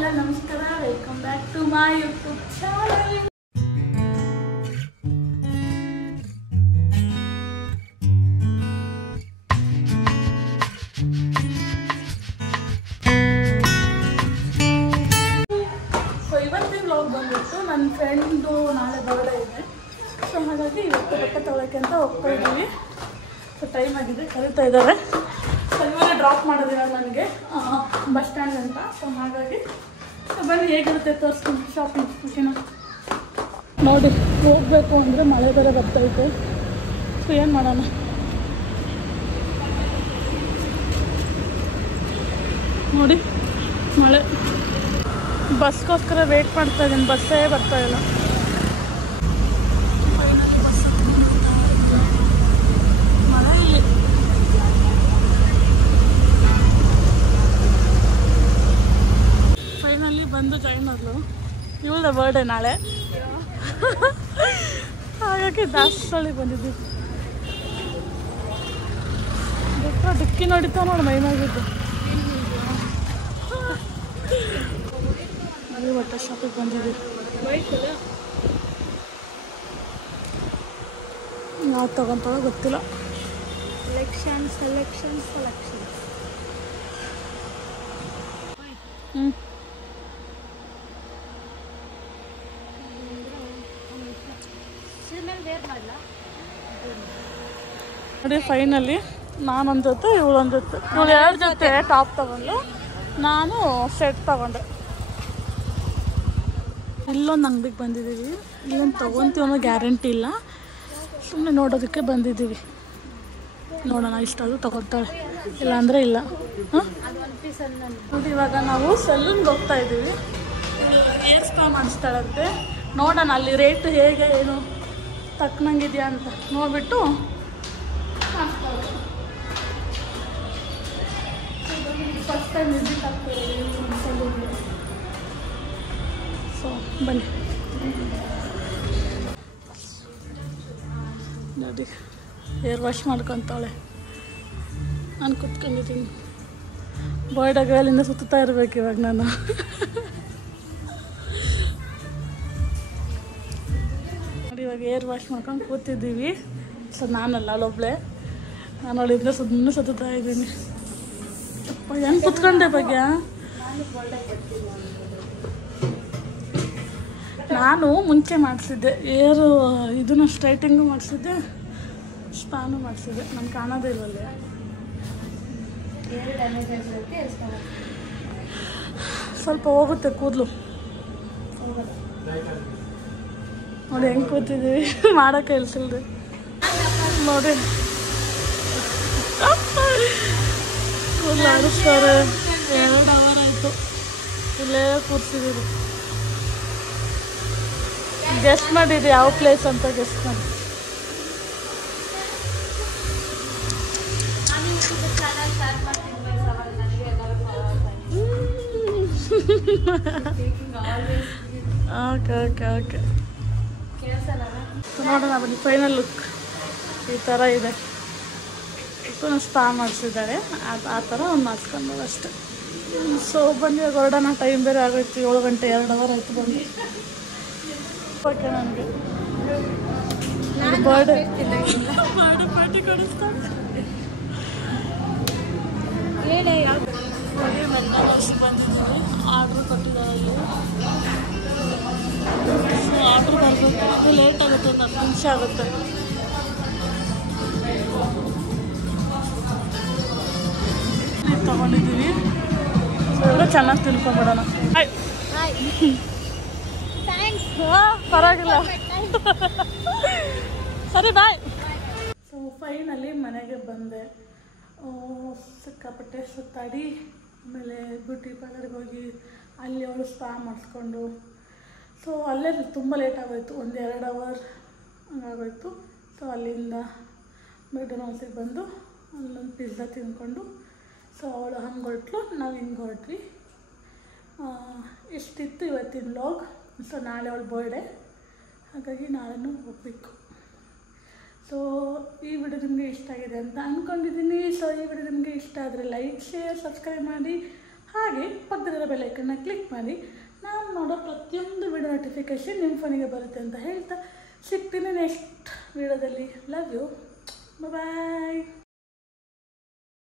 ಎಲ್ಲ ನಮಸ್ಕಾರ, welcome back to my YouTube channel. So ಇವತ್ತಿನ ವ್ಲಾಗ್ ಬಂದ್ಬಿಟ್ಟು ನನ್ನ ಫ್ರೆಂಡು ನಾಳೆ ಬರ್ಡೇ ಇದೆ. ಸೊ ಹಾಗಾಗಿ ಇವತ್ತು ಬಟ್ಟೆ ತೊಗೊಳಕ್ಕೆ ಅಂತ ಹೋಗ್ತಾ ಇದ್ದೀವಿ. ಸೊ ಟೈಮ್ ಆಗಿದೆ, ಕರೀತಾ ಇದ್ದಾರೆ. ಸೊ ಇವಾಗ ಡ್ರಾಪ್ ಮಾಡೋದಿಲ್ಲ ನನಗೆ ಬಸ್ ಸ್ಟ್ಯಾಂಡ್ ಅಂತ. ಸೊ ಹಾಗಾಗಿ ಸೊ ಬನ್ನಿ ಹೇಗಿರುತ್ತೆ ತೋರಿಸ್ತೀನಿ ಶಾಪಿಂಗ್. ಓಕೆನಾ? ನೋಡಿ, ಹೋಗಬೇಕು ಅಂದರೆ ಮಳೆ ಬೇರೆ ಬರ್ತಾಯಿತ್ತು. ಸೊ ಏನು ಮಾಡೋಣ, ನೋಡಿ ಮಳೆ. ಬಸ್ಗೋಸ್ಕರ ವೇಟ್ ಮಾಡ್ತಾ ಇದ್ದೀನಿ, ಬಸ್ಸೇ ಬರ್ತಾಯಿಲ್ಲ. ಬಂದು ಜಾಯಿನ್ ಆದ್ಲು. ಇವಳ ಬರ್ಡೇ ನಾಳೆ, ಹಾಗಾಗಿ ದಾಸಳ್ಳಿಗೆ ಬಂದಿದ್ದೀವಿ. ಡಿಕ್ಕಿ ನೋಡಿತಾ ನೋಡಿ ಮೈನಾಗಿದ್ದು. ಅಲ್ಲಿ ಬಟ್ಟೆ ಶಾಪಿಗೆ ಬಂದಿದ್ದೀವಿ. ಯಾವ್ದು ತಗೊಂತಾಳೋ ಗೊತ್ತಿಲ್ಲ. ಸೆಲೆಕ್ಷನ್ ನೋಡಿ ಫೈನಲಿ ನಾನೊಂದು ಜೊತೆ, ಇವಳೊಂದು ಜೊತೆ. ಇವಳು 2 ಜೊತೆ ಟಾಪ್ ತಗೊಂಡು, ನಾನು ಸೆಟ್ ತಗೊಂಡೆ. ಇಲ್ಲೊಂದು ಅಂಗಡಿಗೆ ಬಂದಿದ್ದೀವಿ. ಇಲ್ಲೊಂದು ತೊಗೊತೀವಿ ಅನ್ನೋ ಗ್ಯಾರಂಟಿ ಇಲ್ಲ, ಸುಮ್ಮನೆ ನೋಡೋದಕ್ಕೆ ಬಂದಿದ್ದೀವಿ. ನೋಡೋಣ, ಇಷ್ಟ ಅದು ತೊಗೊತಾಳೆ, ಇಲ್ಲಾಂದರೆ ಇಲ್ಲ. ನೋಡಿ ಇವಾಗ ನಾವು ಸಲೂನ್ಗೆ ಹೋಗ್ತಾ ಇದ್ದೀವಿ. ಹೇರ್ ಸ್ಪಾ ಮಾಡಿಸ್ತಾಳಂತೆ. ನೋಡೋಣ ಅಲ್ಲಿ ರೇಟ್ ಹೇಗೆ ಏನು ತಕ್ಕನಂಗಿದೆಯಾ ಅಂತ ನೋಡಿಬಿಟ್ಟು ಫಸ್ಟ್ ಟೈಮ್ ವಿಸಿಟ್ ಆಗ್ತದೆ ಸಲೂನ್ಗೆ. ಸೊ ಬನ್ನಿ. ನೋಡಿ ಹೇರ್ ವಾಶ್ ಮಾಡ್ಕೊತಾಳೆ. ನಾನು ಕುತ್ಕೊಂಡಿದ್ದೀನಿ. ಬರ್ಡೇಗೆ ಅಲ್ಲಿಂದ ಸುತ್ತಾ ಇರ್ಬೇಕು ಇವಾಗ ನಾನು. ನೋಡಿ ಇವಾಗ ಹೇರ್ ವಾಶ್ ಮಾಡ್ಕೊಂಡು ಕೂತಿದ್ದೀವಿ. ಸೊ ನಾನಲ್ಲ, ಅಲ್ಲೊಬ್ಳೆ. ನಾನು ಅಲ್ಲಿಂದ ಸುಮ್ಮನೆ ಸುತ್ತಾ ಇದ್ದೀನಿ. ಅಪ್ಪ ಹೆಂಗೆ ಕುತ್ಕೊಂಡೆ ಭಾಗ್ಯ. ನಾನು ಮುಂಚೆ ಮಾಡಿಸಿದ್ದೆ ಏರು, ಇದನ್ನು ಸ್ಟ್ರೈಟಿಂಗು ಮಾಡಿಸಿದ್ದೆ, ಸ್ಪಾನು ಮಾಡಿಸಿದ್ದೆ. ನಮ್ಗೆ ಕಾಣೋದೇ ಇಲ್ವಲ್ಲೇ. ಸ್ವಲ್ಪ ಹೋಗುತ್ತೆ ಕೂದಲು. ನೋಡಿ ಹೆಂಗೆ ಕೂತಿದ್ದೀವಿ, ಮಾಡೋಕ್ಕೆ ಇಲ್ಸಿಲ್ರಿ. ನೋಡಿ ಕೂದಲು ಆಡಿಸ್ತಾರೆ. 2 ಅವರ್ ಆಯಿತು ಇಲ್ಲೇ ಕೂರ್ಸಿದ್ದೀವಿ. ಗೆಸ್ಟ್ ಮಾಡಿರಿ ಯಾವ ಪ್ಲೇಸ್ ಅಂತ, ಗೆಸ್ಟ್ ಮಾಡಿ. ಓಕೆ ಓಕೆ ಓಕೆ ನೋಡೋಣ ಬನ್ನಿ. ಫೈನಲ್ ಲುಕ್ ಈ ಥರ ಇದೆ. ಸ್ಪಾ ಮಾಡಿಸಿದ್ದಾಳೆ, ಆ ಥರ ಒಂದು ಮಾಡಿಸ್ಕೊಂಡು ಅಷ್ಟೆ. ಸೊ ಬನ್ನಿ ಹೊರಡೋಣ. ಟೈಮ್ ಬೇರೆ ಆಗೋಯ್ತು, 7 ಗಂಟೆ 2 ಅವರ್ ಆಯಿತು ಬಂದು. ಓಕೆ, ನನಗೆ ಬರ್ಡೇ ಪಾರ್ಟಿ ಕೊಡಿಸ್ತಾರೆ. ಬಂದಿದ್ದೀವಿ, ಆರ್ಡ್ರ್ ಕೊಟ್ಟಿದ್ದಾರೆ. ಸೊ ಆರ್ಡ್ರ್ ಬರಬೇಕು, ಅದು ಲೇಟ್ ಆಗುತ್ತೆ, 10 ನಿಮಿಷ ಆಗುತ್ತೆ. ತಗೊಂಡಿದ್ದೀವಿ. ಸೊ ಎಲ್ಲ ಚೆನ್ನಾಗಿ ತಿನ್ಕೊಂಡ್ಬಿಡೋಣ. ಪರವಾಗಿಲ್ಲ, ಸರಿ ಬಾಯ್. ಸೊ ಫೈನಲಿ ಮನೆಗೆ ಬಂದೆ. ಸಿಕ್ಕಾಪಟ್ಟೆ ಸುತ್ತಾಡಿ ಆಮೇಲೆ ಬ್ಯೂಟಿ ಪಾರ್ಲರ್ಗೆ ಹೋಗಿ ಅಲ್ಲಿ ಅವಳು ಸ್ಪಾ ಮಾಡಿಸ್ಕೊಂಡು, ಸೊ ಅಲ್ಲೇ ತುಂಬ ಲೇಟ್ ಆಗೋಯ್ತು, 1-2 ಅವರ್ ಹಂಗಾಗೋಯ್ತು. ಸೊ ಅಲ್ಲಿಂದ ಮೆಕ್ಡೊನಾಲ್ಡ್ಸಿಗೆ ಬಂದು ಅಲ್ಲೊಂದು ಪಿಜ್ಜಾ ತಿಂದ್ಕೊಂಡು, ಸೊ ಅವಳು ಹಂಗೆ ಹೊರಟ್ಲು, ನಾವು ಹಿಂಗೆ ಹೊರಟ್ವಿ. ಇಷ್ಟಿತ್ತು ಇವತ್ತಿನ ವ್ಲಾಗ್. ಸೊ ನಾಳೆ ಅವಳು ಬರ್ಡೇ, ಹಾಗಾಗಿ ನಾಳೆನೂ ಹೋಗಬೇಕು. ಸೊ ಈ ವಿಡಿಯೋ ನಿಮಗೆ ಇಷ್ಟ ಆಗಿದೆ ಅಂತ ಅಂದ್ಕೊಂಡಿದ್ದೀನಿ. ಸೊ ಈ ವಿಡಿಯೋ ನಿಮಗೆ ಇಷ್ಟ ಆದರೆ ಲೈಕ್, ಶೇರ್, ಸಬ್ಸ್ಕ್ರೈಬ್ ಮಾಡಿ. ಹಾಗೆ ಪಕ್ಕದಲ್ಲಿರೋ ಬೆಲ್ ಐಕನ್ನ ಕ್ಲಿಕ್ ಮಾಡಿ. ನಾನು ಮಾಡೋ ಪ್ರತಿಯೊಂದು ವಿಡಿಯೋ ನೋಟಿಫಿಕೇಷನ್ ನಿಮ್ಮ ಫೋನಿಗೆ ಬರುತ್ತೆ ಅಂತ ಹೇಳ್ತಾ ಸಿಗ್ತೀನಿ ನೆಕ್ಸ್ಟ್ ವಿಡಿಯೋದಲ್ಲಿ. Love you, bye.